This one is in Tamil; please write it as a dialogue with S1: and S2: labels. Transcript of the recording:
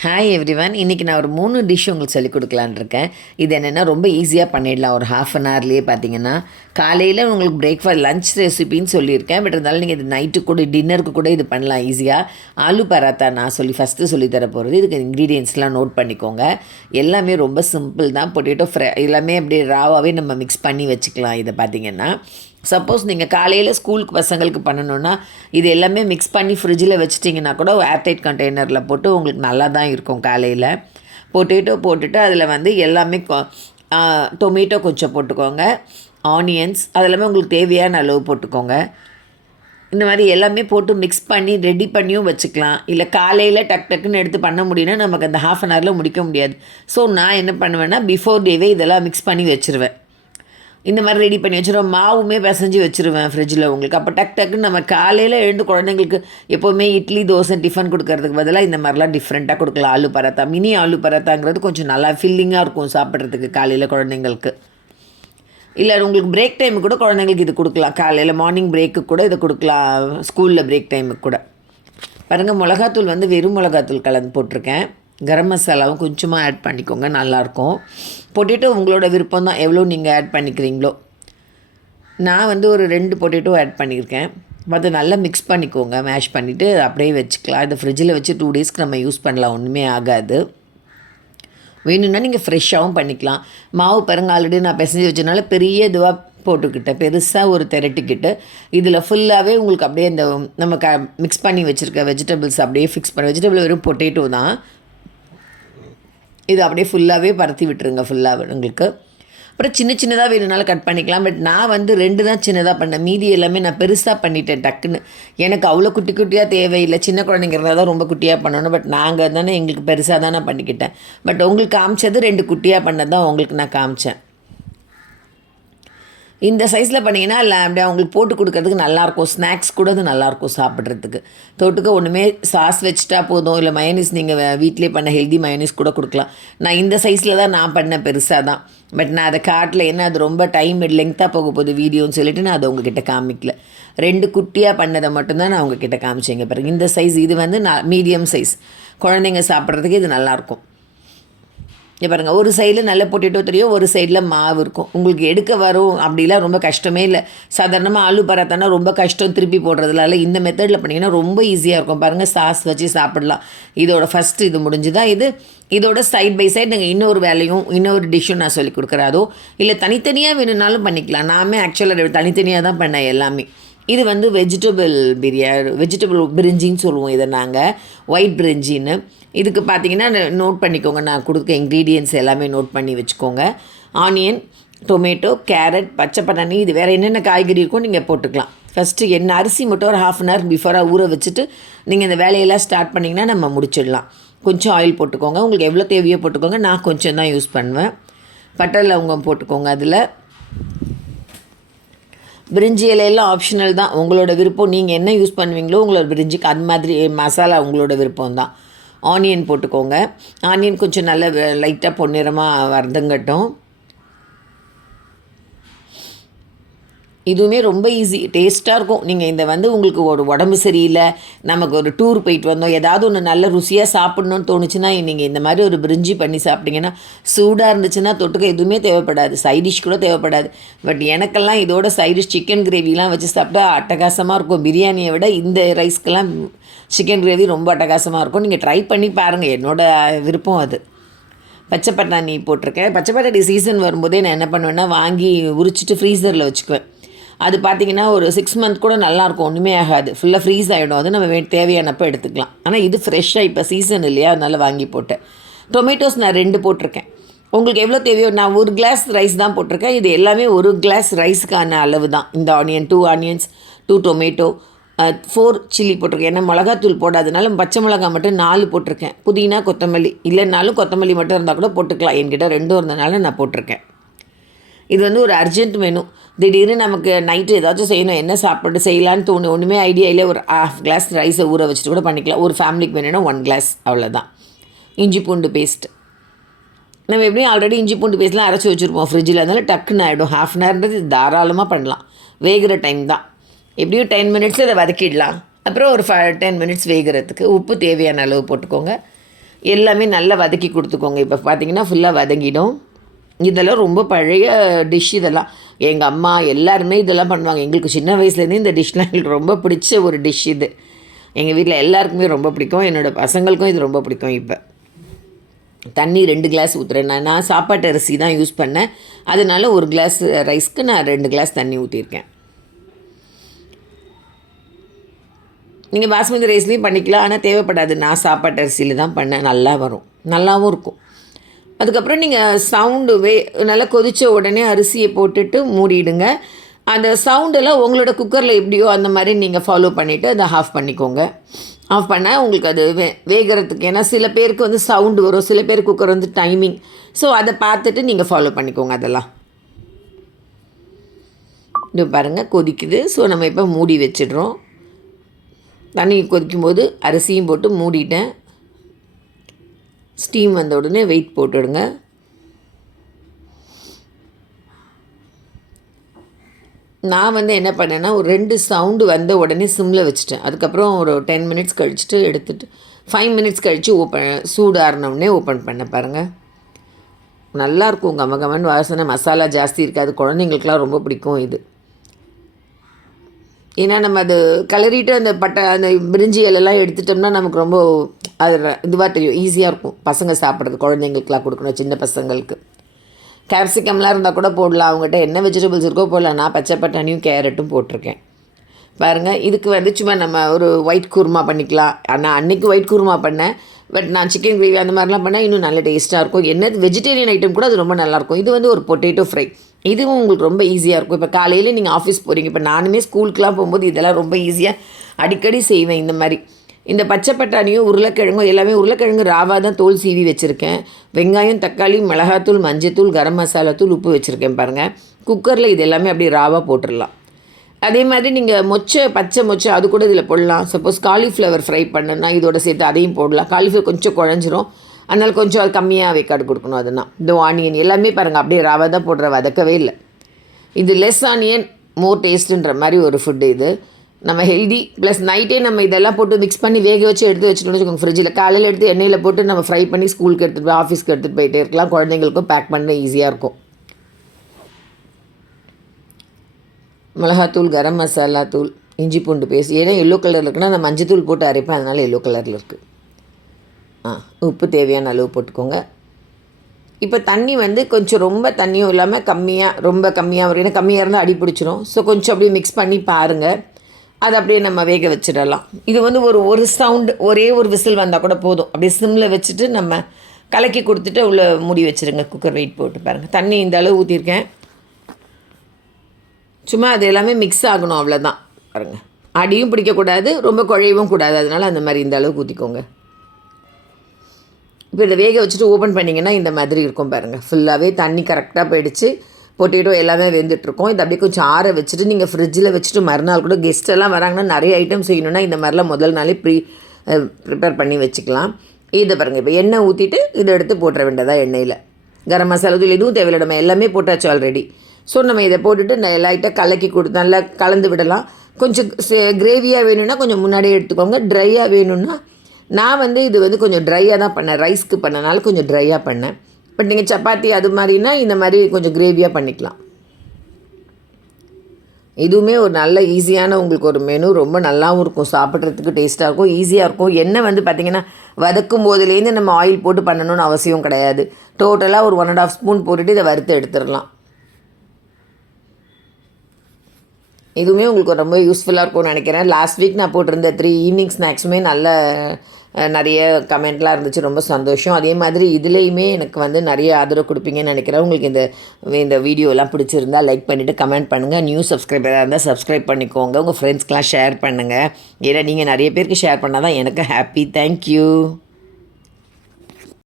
S1: ஹாய் எவ்ரி ஒன் இன்றைக்கி நான் ஒரு மூணு டிஷ் உங்களுக்கு சொல்லிக் கொடுக்கலான் இருக்கேன். இது என்னென்னா ரொம்ப ஈஸியாக பண்ணிடலாம். ஒரு ஹாஃப் அன் ஹவர்லேயே பார்த்தீங்கன்னா காலையில் உங்களுக்கு பிரேக்ஃபாஸ்ட் லஞ்ச் ரெசிபின்னு சொல்லியிருக்கேன். பட் இருந்தாலும் நீங்கள் இது நைட்டு கூட டின்னருக்கு கூட இது பண்ணலாம் ஈஸியாக ஆலு பராத்தா நான் சொல்லி ஃபஸ்ட்டு சொல்லி தர போகிறது இதுக்கு இன்க்ரீடியன்ஸ்லாம் நோட் பண்ணிக்கோங்க. எல்லாமே ரொம்ப சிம்பிள் தான். பொட்டேட்டோ ஃப்ரை எல்லாமே அப்படியே ராவாகவே நம்ம மிக்ஸ் பண்ணி வச்சுக்கலாம் இதை பார்த்தீங்கன்னா சப்போஸ் நீங்கள் காலையில் ஸ்கூலுக்கு பசங்களுக்கு பண்ணணுன்னா இது எல்லாமே மிக்ஸ் பண்ணி ஃப்ரிட்ஜில் வச்சிட்டிங்கன்னா கூட ஏர்டைட் கண்டெய்னரில் போட்டு உங்களுக்கு நல்லா தான் இருக்கும் காலையில். பொட்டேட்டோ போட்டுட்டு அதில் வந்து எல்லாமே டொமேட்டோ கொஞ்சம் போட்டுக்கோங்க. ஆனியன்ஸ் அதெல்லாமே உங்களுக்கு தேவையான அளவு போட்டுக்கோங்க. இந்த மாதிரி எல்லாமே போட்டு மிக்ஸ் பண்ணி ரெடி பண்ணியும் வச்சுக்கலாம். இல்லை காலையில் டக் டக்குன்னு எடுத்து பண்ண முடியும்னா நமக்கு அந்த ஹாஃப் அன் ஹவரில் முடிக்க முடியாது. ஸோ நான் என்ன பண்ணுவேன்னா பிஃபோர் டேவே இதெல்லாம் மிக்ஸ் பண்ணி வச்சுருவேன். இந்த மாதிரி ரெடி பண்ணி வச்சுருவோம். மாவுமே பிசைஞ்சு வச்சுருவேன் ஃப்ரிட்ஜில் உங்களுக்கு. அப்போ டக் டக்குன்னு நம்ம காலையில் எழுந்து குழந்தைங்களுக்கு எப்போவுமே இட்லி தோசை டிஃபன் கொடுக்கறதுக்கு பதிலாக இந்த மாதிரிலாம் டிஃப்ரெண்ட்டாக கொடுக்கலாம். ஆலு பராத்தா மினி ஆலு பராத்தாங்கிறது கொஞ்சம் நல்லா ஃபில்லிங்காக இருக்கும் சாப்பிட்றதுக்கு காலையில் குழந்தைங்களுக்கு. இல்லை உங்களுக்கு பிரேக் டைமு கூட குழந்தைங்களுக்கு இது கொடுக்கலாம். காலையில் மார்னிங் பிரேக்கு கூட இதை கொடுக்கலாம். ஸ்கூலில் பிரேக் டைமுக்கு கூட. பாருங்கள் மிளகாத்தூள் வந்து வெறும் மிளகாத்தூள் கலந்து போட்டிருக்கேன். கரம் மசாலாவும் கொஞ்சமாக ஆட் பண்ணிக்கோங்க நல்லாயிருக்கும் பொட்டேட்டோ உங்களோட விருப்பம் தான் எவ்வளோ நீங்கள் ஆட் பண்ணிக்கிறீங்களோ. நான் வந்து ஒரு ரெண்டு பொட்டேட்டோ ஆட் பண்ணியிருக்கேன். அதை நல்லா மிக்ஸ் பண்ணிக்கோங்க மேஷ் பண்ணிவிட்டு அப்படியே வச்சுக்கலாம். இதை ஃப்ரிட்ஜில் வச்சு டூ டேஸ்க்கு நம்ம யூஸ் பண்ணலாம் ஒன்றுமே ஆகாது. வேணும்னா நீங்கள் ஃப்ரெஷ்ஷாகவும் பண்ணிக்கலாம். மாவு பாருங்க ஆல்ரெடி நான் பிசைஞ்சு வச்சனால பெரிய இதுவாக போட்டுக்கிட்டேன். பெருசாக ஒரு திரட்டிக்கிட்டு இதில் ஃபுல்லாகவே உங்களுக்கு அப்படியே இந்த நம்ம க மிக்ஸ் பண்ணி வச்சுருக்க வெஜிடபிள்ஸ் அப்படியே ஃபிக்ஸ் பண்ண வெஜிடபிள் வெறும் பொட்டேட்டோ தான். இது அப்படியே ஃபுல்லாகவே பரத்தி விட்டுருங்க ஃபுல்லாக உங்களுக்கு. அப்புறம் சின்ன சின்னதாக வேணும்னாலும் கட் பண்ணிக்கலாம். பட் நான் வந்து ரெண்டு தான் சின்னதாக பண்ணேன். மீதி எல்லாமே நான் பெருசாக பண்ணிட்டேன் டக்குன்னு. எனக்கு அவ்வளோ குட்டி குட்டியாக தேவையில்லை. சின்ன குழந்தைங்கிறதா தான் ரொம்ப குட்டியாக பண்ணணும். பட் நாங்கள் தானே எங்களுக்கு பெருசாக தான் நான் பண்ணிக்கிட்டேன். பட் உங்களுக்கு காமிச்சது ரெண்டு குட்டியாக பண்ணது தான் உங்களுக்கு நான் காமிச்சேன். இந்த சைஸில் பண்ணிங்கன்னா இல்லை அப்படியே அவங்களுக்கு போட்டு கொடுக்கறதுக்கு நல்லாயிருக்கும். ஸ்நாக்ஸ் கூட அது நல்லாயிருக்கும் சாப்பிட்றதுக்கு. தொட்டுக்க ஒன்றுமே சாஸ் வச்சுட்டா போதும். இல்லை மயனிஸ் நீங்கள் வீட்டிலே பண்ண ஹெல்தி மயனிஸ் கூட கொடுக்கலாம். நான் இந்த சைஸில் தான் நான் பண்ண பெருசாக தான். பட் நான் அதை காட்டில் என்ன அது ரொம்ப டைம் லெங்க்த்தாக போக போகுது வீடியோன்னு சொல்லிட்டு நான் அதை உங்ககிட்ட காமிக்கல. ரெண்டு குட்டியாக பண்ணதை மட்டும்தான் நான் உங்ககிட்ட காமிச்சேங்க பாருங்க. இந்த சைஸ் இது வந்து நான் மீடியம் சைஸ் குழந்தைங்க சாப்பிட்றதுக்கு இது நல்லாயிருக்கும். இங்கே பாருங்கள் ஒரு சைடில் நல்ல பொட்டேட்டோ தெரியும் ஒரு சைடில் மாவு இருக்கும். உங்களுக்கு எடுக்க வரும் அப்படிலாம் ரொம்ப கஷ்டமே இல்லை. சாதாரணமாக ஆலு பராத்தானா ரொம்ப கஷ்டம் திருப்பி போடுறதுனால இந்த மெத்தடில் பண்ணிங்கன்னா ரொம்ப ஈஸியாக இருக்கும். பாருங்கள் சாஸ் வச்சு சாப்பிடலாம். இதோட ஃபஸ்ட்டு இது முடிஞ்சுதான் இது இதோட சைட் பை சைடு நீங்கள் இன்னொரு வேலையும் இன்னொரு டிஷ்ஷும் நான் சொல்லி கொடுக்குறேன். அதோ இல்லை தனித்தனியாக வேணும்னாலும் பண்ணிக்கலாம். நாமே ஆக்சுவலாக தனித்தனியாக தான் பண்ணேன் எல்லாமே. இது வந்து வெஜிடபிள் பிரியாணி வெஜிடபிள் பிரிஞ்சின்னு சொல்லுவோம் இதை நாங்கள் ஒயிட் பிரிஞ்சின்னு இதுக்கு பார்த்தீங்கன்னா நோட் பண்ணிக்கோங்க. நான் கொடுக்க இன்க்ரீடியன்ஸ் எல்லாமே நோட் பண்ணி வச்சுக்கோங்க. ஆனியன் டொமேட்டோ கேரட் பச்சை பட்டாணி இது வேறு என்னென்ன காய்கறி இருக்கோ நீங்கள் போட்டுக்கலாம். ஃபஸ்ட்டு என்ன அரிசி மட்டும் ஒரு ஹாஃப் அன் ஹவர் பிஃபோராக ஊற வச்சுட்டு நீங்கள் இந்த வேலையெல்லாம் ஸ்டார்ட் பண்ணிங்கன்னா நம்ம முடிச்சிடலாம். கொஞ்சம் ஆயில் போட்டுக்கோங்க. உங்களுக்கு எவ்வளோ தேவையோ போட்டுக்கோங்க. நான் கொஞ்சம் தான் யூஸ் பண்ணுவேன். பட்டை லவங்கம் போட்டுக்கோங்க அதில். பிரிஞ்சி இலையெல்லாம் ஆப்ஷனல் தான். உங்களோட விருப்பம் நீங்கள் என்ன யூஸ் பண்ணுவீங்களோ உங்களோட பிரிஞ்சிக்கு அது மாதிரி மசாலா உங்களோட விருப்பம் தான். ஆனியன் போட்டுக்கோங்க. ஆனியன் கொஞ்சம் நல்ல லைட்டாக பொன்னிறமாக வறுதுங்கட்டும் இதுவுமே ரொம்ப ஈஸி டேஸ்ட்டாக இருக்கும். நீங்கள் இந்த வந்து உங்களுக்கு ஒரு உடம்பு சரியில்லை நமக்கு ஒரு டூர் போயிட்டு வந்தோம் ஏதாவது ஒன்று நல்ல ருசியாக சாப்பிட்ணுன்னு தோணுச்சுன்னா நீங்கள் இந்த மாதிரி ஒரு பிரிஞ்சி பண்ணி சாப்பிட்டீங்கன்னா சூடாக இருந்துச்சுன்னா தொட்டுக்க எதுவுமே தேவைப்படாது. சைடிஷ் கூட தேவைப்படாது. பட் எனக்கெல்லாம் இதோட சைடிஷ் சிக்கன் கிரேவிலாம் வச்சு சாப்பிட்டா அட்டகாசமாக இருக்கும். பிரியாணியை விட இந்த ரைஸ்க்கெல்லாம் சிக்கன் கிரேவி ரொம்ப அட்டகாசமாக இருக்கும். நீங்கள் ட்ரை பண்ணி பாருங்கள் என்னோடய விருப்பம் அது. பச்சை பட்டாணி போட்டிருக்கேன். பச்சை பட்டாணி சீசன் வரும்போதே நான் என்ன பண்ணுவேன்னா வாங்கி உரிச்சிட்டு ஃப்ரீசரில் வச்சுக்குவேன். அது பார்த்திங்கன்னா ஒரு சிக்ஸ் மந்த் கூட நல்லாயிருக்கும் ஒன்றுமே ஆகாது. ஃபுல்லாக ஃப்ரீஸ் ஆகிடும் அது நம்ம தேவையானப்போ எடுத்துக்கலாம். ஆனால் இது ஃப்ரெஷ்ஷாக இப்போ சீசன் இல்லையா? அதனால் வாங்கி போட்டேன். டொமேட்டோஸ் நான் ரெண்டு போட்டிருக்கேன். உங்களுக்கு எவ்வளோ தேவையோ நான் ஒரு கிளாஸ் ரைஸ் தான் போட்டிருக்கேன். இது எல்லாமே ஒரு கிளாஸ் ரைஸுக்கான அளவு தான் இந்த onion two onions two tomato four chilli போட்டிருக்கேன். ஏன்னா மிளகாத்தூள் போடாதனால பச்சை மிளகா மட்டும் நாலு போட்டிருக்கேன். புதினா கொத்தமல்லி. இல்லைனாலும் கொத்தமல்லி மட்டும் இருந்தால் கூட போட்டுக்கலாம். என்கிட்ட ரெண்டும் இருந்தனால நான் போட்டிருக்கேன். இது வந்து ஒரு அர்ஜென்ட் மெனு திடீர்னு நமக்கு நைட்டு ஏதாச்சும் செய்யணும். என்ன சாப்பிட்டு செய்யலான்னு தோணும் ஒன்றுமே ஐடியா இல்லை. ஒரு ஹாஃப் கிளாஸ் ரைஸை ஊற வச்சுட்டு கூட பண்ணிக்கலாம். ஒரு ஃபேமிலிக்கு வேணும்னா ஒன் கிளாஸ் அவ்வளோதான் இஞ்சி பூண்டு பேஸ்ட் நம்ம எப்படியும் ஆல்ரெடி இஞ்சி பூண்டு பேஸ்ட்லாம் அரைச்சி வச்சுருப்போம். ஃப்ரிட்ஜில் அதனால் டக்குன்னு ஆகிடும் ஹாஃப் அன் ஹவர்ன்றது தாராளமாக பண்ணலாம். வேகிற டைம் தான். எப்படியும் டென் மினிட்ஸில் அதை வதக்கிடலாம். அப்புறம் ஒரு ஃபை டென் மினிட்ஸ் வேகிறதுக்கு உப்பு தேவையான அளவு போட்டுக்கோங்க. எல்லாமே நல்லா வதக்கி கொடுத்துக்கோங்க. இப்போ பார்த்தீங்கன்னா ஃபுல்லாக வதங்கிடும். இதெல்லாம் ரொம்ப பழைய டிஷ் இதெல்லாம். எங்கள் அம்மா எல்லாருமே இதெல்லாம் பண்ணுவாங்க. எங்களுக்கு சின்ன வயசுலேருந்து இந்த டிஷ்லாம் எங்களுக்கு ரொம்ப பிடிச்ச ஒரு டிஷ் இது. எங்கள் வீட்டில் எல்லாருக்குமே ரொம்ப பிடிக்கும். என்னோடய பசங்களுக்கும் இது ரொம்ப பிடிக்கும் இப்போ. தண்ணி ரெண்டு கிளாஸ் ஊற்றுறேன் நான் நான் சாப்பாட்டு அரிசி தான் யூஸ் பண்ணேன். அதனால ஒரு கிளாஸ் ரைஸ்க்கு நான் ரெண்டு கிளாஸ் தண்ணி ஊற்றிருக்கேன் நீங்கள் பாஸ்மதி ரைஸ்லேயும் பண்ணிக்கலாம். ஆனால் தேவைப்படாது. நான் சாப்பாட்டு அரிசியில் தான் பண்ணேன். நல்லா வரும். நல்லாவும் இருக்கும். அதுக்கப்புறம் நீங்கள் சவுண்டு வே நல்லா கொதித்த உடனே அரிசியை போட்டுட்டு மூடிடுங்க. அந்த சவுண்டெல்லாம் உங்களோட குக்கரில் எப்படியோ அந்த மாதிரி நீங்கள் ஃபாலோ பண்ணிவிட்டு அதை ஆஃப் பண்ணிக்கோங்க. ஆஃப் பண்ணால் உங்களுக்கு அது வே வேகிறதுக்கு ஏன்னா சில பேருக்கு வந்து சவுண்டு வரும் சில பேர் குக்கர் வந்து டைமிங் ஸோ அதை பார்த்துட்டு நீங்கள் ஃபாலோ பண்ணிக்கோங்க அதெல்லாம். இது பாருங்கள் கொதிக்குது. ஸோ நம்ம இப்போ மூடி வச்சிடுறோம். தண்ணி கொதிக்கும்போது அரிசியும் போட்டு மூடிட்டேன். ஸ்டீம் வந்த உடனே வெயிட் போட்டுடுங்க நான் வந்து என்ன பண்ணேன்னா ஒரு ரெண்டு சவுண்டு வந்த உடனே சிம்மில் வச்சுட்டேன். அதுக்கப்புறம் ஒரு டென் மினிட்ஸ் கழிச்சுட்டு எடுத்துட்டு ஃபைவ் மினிட்ஸ் கழித்து ஓப்பன் சூடாறினவுடனே ஓப்பன் பண்ண பாருங்கள் நல்லாயிருக்கும் கம கமன் வாசனை மசாலா ஜாஸ்தி இருக்காது. குழந்தைங்களுக்குலாம் ரொம்ப பிடிக்கும் இது. ஏன்னா நம்ம அது கலரிட்டு அந்த பட்டை அந்த பிரிஞ்சி இலெல்லாம் எடுத்துட்டோம்னா நமக்கு ரொம்ப அது இதுவாக தெரியும். ஈஸியாக இருக்கும். பசங்க சாப்பிட்றது குழந்தைங்களுக்குலாம் கொடுக்கணும் சின்ன பசங்களுக்கு. கேப்சிகம்லாம் இருந்தால் கூட போடலாம். அவங்ககிட்ட என்ன வெஜிடபிள்ஸ் இருக்கோ போடலாம். நான் பச்சை பட்டாணியும் கேரட்டும் போட்டிருக்கேன். பாருங்கள் இதுக்கு வந்து சும்மா நம்ம ஒரு ஒயிட் குருமா பண்ணிக்கலாம். ஆனால் அன்றைக்கி ஒயிட் குருமா பண்ணேன். பட் நான் சிக்கன் கிரேவி அந்த மாதிரிலாம் பண்ணால் இன்னும் நல்ல டேஸ்ட்டாக இருக்கும். என்னது வெஜிடேரியன் ஐட்டம் கூட அது ரொம்ப நல்லாயிருக்கும். இது வந்து ஒரு பொட்டேட்டோ ஃப்ரை இதுவும் உங்களுக்கு ரொம்ப ஈஸியாக இருக்கும். இப்போ காலையில் நீங்கள் ஆஃபீஸ் போகிறீங்க இப்போ நானுமே ஸ்கூலுக்குலாம் போகும்போது இதெல்லாம் ரொம்ப ஈஸியாக அடிக்கடி செய்வேன் இந்த மாதிரி. இந்த பச்சை பட்டாணியும் உருளைக்கிழங்கும் எல்லாமே உருளைக்கிழங்கு ராவாக தான் தோல் சீவி வச்சுருக்கேன். வெங்காயம் தக்காளி மிளகாத்தூள் மஞ்சத்தூள் கரம் மசாலா தூள் உப்பு வச்சுருக்கேன் பாருங்கள் குக்கரில் இது எல்லாமே அப்படியே ராவாக போட்டுடலாம் அதே மாதிரி நீங்கள் மொச்சை பச்சை மொச்சை அது கூட இதில் போடலாம். சப்போஸ் காலிஃப்ளவர் ஃப்ரை பண்ணுன்னா இதோட சேர்த்து அதையும் போடலாம். காலிஃப்ளவர் கொஞ்சம் குழஞ்சிரும். அதனால் கொஞ்சம் அது கம்மியாக வைக்காடு கொடுக்கணும் அதுனா இந்த ஆனியன் எல்லாமே பாருங்கள் அப்படியே ரவை தான் போடுற வதக்கவே இல்லை. இது லெஸ் ஆனியன் மோர் டேஸ்ட்டுன்ற மாதிரி ஒரு ஃபுட்டு இது. நம்ம ஹெல்தி ப்ளஸ் நைட்டே நம்ம இதெல்லாம் போட்டு மிக்ஸ் பண்ணி வேக வச்சு எடுத்து வச்சுட்டோம்னு வச்சுக்கோங்க ஃப்ரிட்ஜில் காலையில் எடுத்து எண்ணெயில் போட்டு நம்ம ஃப்ரை பண்ணி ஸ்கூலுக்கு எடுத்துகிட்டு போய் ஆஃபீஸ்க்கு எடுத்துகிட்டு போயிட்டே இருக்கலாம். குழந்தைங்களுக்கும் பேக் பண்ண ஈஸியாக இருக்கும். மிளகாத்தூள் கரம் மசாலா தூள் இஞ்சி பூண்டு பேஸ்ட் ஏன்னா எல்லோ கலரில் இருக்குன்னா நான் மஞ்சத்தூள் போட்டு அரைப்பேன். அதனால் எல்லோ கலரில் இருக்குது ஆ உப்பு தேவையான அளவு போட்டுக்கோங்க. இப்போ தண்ணி வந்து கொஞ்சம் ரொம்ப தண்ணியும் இல்லாமல் கம்மியாக ரொம்ப கம்மியாக வரும். ஏன்னா கம்மியாக இருந்தால் அடி பிடிச்சிரும். ஸோ கொஞ்சம் அப்படியே மிக்ஸ் பண்ணி பாருங்கள் அதை அப்படியே நம்ம வேக வச்சிடலாம். இது வந்து ஒரு ஒரு சவுண்டு ஒரே ஒரு விசில் வந்தால் கூட போதும். அப்படியே சிம்மில் வச்சுட்டு நம்ம கலக்கி கொடுத்துட்டு உள்ள மூடி வச்சுருங்க. குக்கர் வெயிட் போட்டு பாருங்கள் தண்ணி இந்த அளவு ஊற்றிருக்கேன் சும்மா அது எல்லாமே மிக்ஸ் ஆகணும் அவ்வளோதான் பாருங்கள் அடியும் பிடிக்கக்கூடாது ரொம்ப குழையவும் கூடாது. அதனால் அந்த மாதிரி இந்த அளவுக்கு ஊற்றிக்கோங்க இப்போ இதை வேக வச்சுட்டு ஓப்பன் பண்ணிங்கன்னா இந்த மாதிரி இருக்கும் பாருங்கள் ஃபுல்லாகவே தண்ணி கரெக்டாக போயிடுச்சு. பொட்டேட்டோ எல்லாமே வெந்துட்டுருக்கோம். இது அப்படியே கொஞ்சம் ஆற வச்சுட்டு நீங்கள் ஃப்ரிட்ஜில் வச்சுட்டு மறுநாள் கூட கெஸ்ட் எல்லாம் வராங்கன்னா நிறைய ஐட்டம் செய்யணுன்னா இந்த மாதிரிலாம் முதல் நாளே ப்ரீ ப்ரிப்பேர் பண்ணி வச்சுக்கலாம். இதை பாருங்கள் இப்போ எண்ணெய் ஊற்றிட்டு இதை எடுத்து போட்டுற வேண்டியதாக எண்ணெயில். கரம் மசாலா தூள் எதுவும் தேவையில்லை நம்ம எல்லாமே போட்டாச்சு ஆல்ரெடி ஸோ நம்ம இதை போட்டுட்டு லைட்டாக கலக்கி கொடுத்து நல்லா கலந்து விடலாம். கொஞ்சம் கிரேவியாக வேணும்னா கொஞ்சம் முன்னாடியே எடுத்துக்கோங்க. ட்ரையாக வேணும்னா நான் வந்து இது வந்து கொஞ்சம் ட்ரையாக தான் பண்ணேன். ரைஸ்க்கு பண்ணனால கொஞ்சம் ட்ரையாக பண்ணேன். பட் நீங்கள் சப்பாத்தி அது மாதிரினா இந்த மாதிரி கொஞ்சம் கிரேவியாக பண்ணிக்கலாம். இதுவுமே ஒரு நல்ல ஈஸியான உங்களுக்கு ஒரு மெனு ரொம்ப நல்லாவும் இருக்கும். சாப்பிட்றதுக்கு டேஸ்ட்டாக இருக்கும். ஈஸியாக இருக்கும். எண்ணெய் வந்து பார்த்திங்கன்னா வதக்கும் போதுலேருந்து நம்ம ஆயில் போட்டு பண்ணணும்னு அவசியம் கிடையாது. டோட்டலாக ஒரு ஒன் அண்ட் ஆஃப் ஸ்பூன் போட்டுட்டு இதை வறுத்து எடுத்துடலாம். இதுவுமே உங்களுக்கு ரொம்ப யூஸ்ஃபுல்லாக இருக்கும்னு நினைக்கிறேன். லாஸ்ட் வீக் நான் போட்டிருந்த த்ரீ ஈவினிங் ஸ்நாக்ஸுமே நல்ல நிறைய கமெண்ட்லாம் இருந்துச்சு. ரொம்ப சந்தோஷம். அதே மாதிரி இதுலேயுமே எனக்கு வந்து நிறைய ஆதரவு கொடுப்பீங்கன்னு நினைக்கிறேன். உங்களுக்கு இந்த இந்த வீடியோலாம் பிடிச்சிருந்தா லைக் பண்ணிவிட்டு கமெண்ட் பண்ணுங்கள் நியூ சப்ஸ்கிரைபராக இருந்தால் சப்ஸ்கிரைப் பண்ணிக்கோங்க. உங்கள் ஃப்ரெண்ட்ஸ்க்கெலாம் ஷேர் பண்ணுங்கள் ஏன்னா நீங்கள் நிறைய பேருக்கு ஷேர் பண்ணால் தான் எனக்கு ஹாப்பி தேங்க்யூ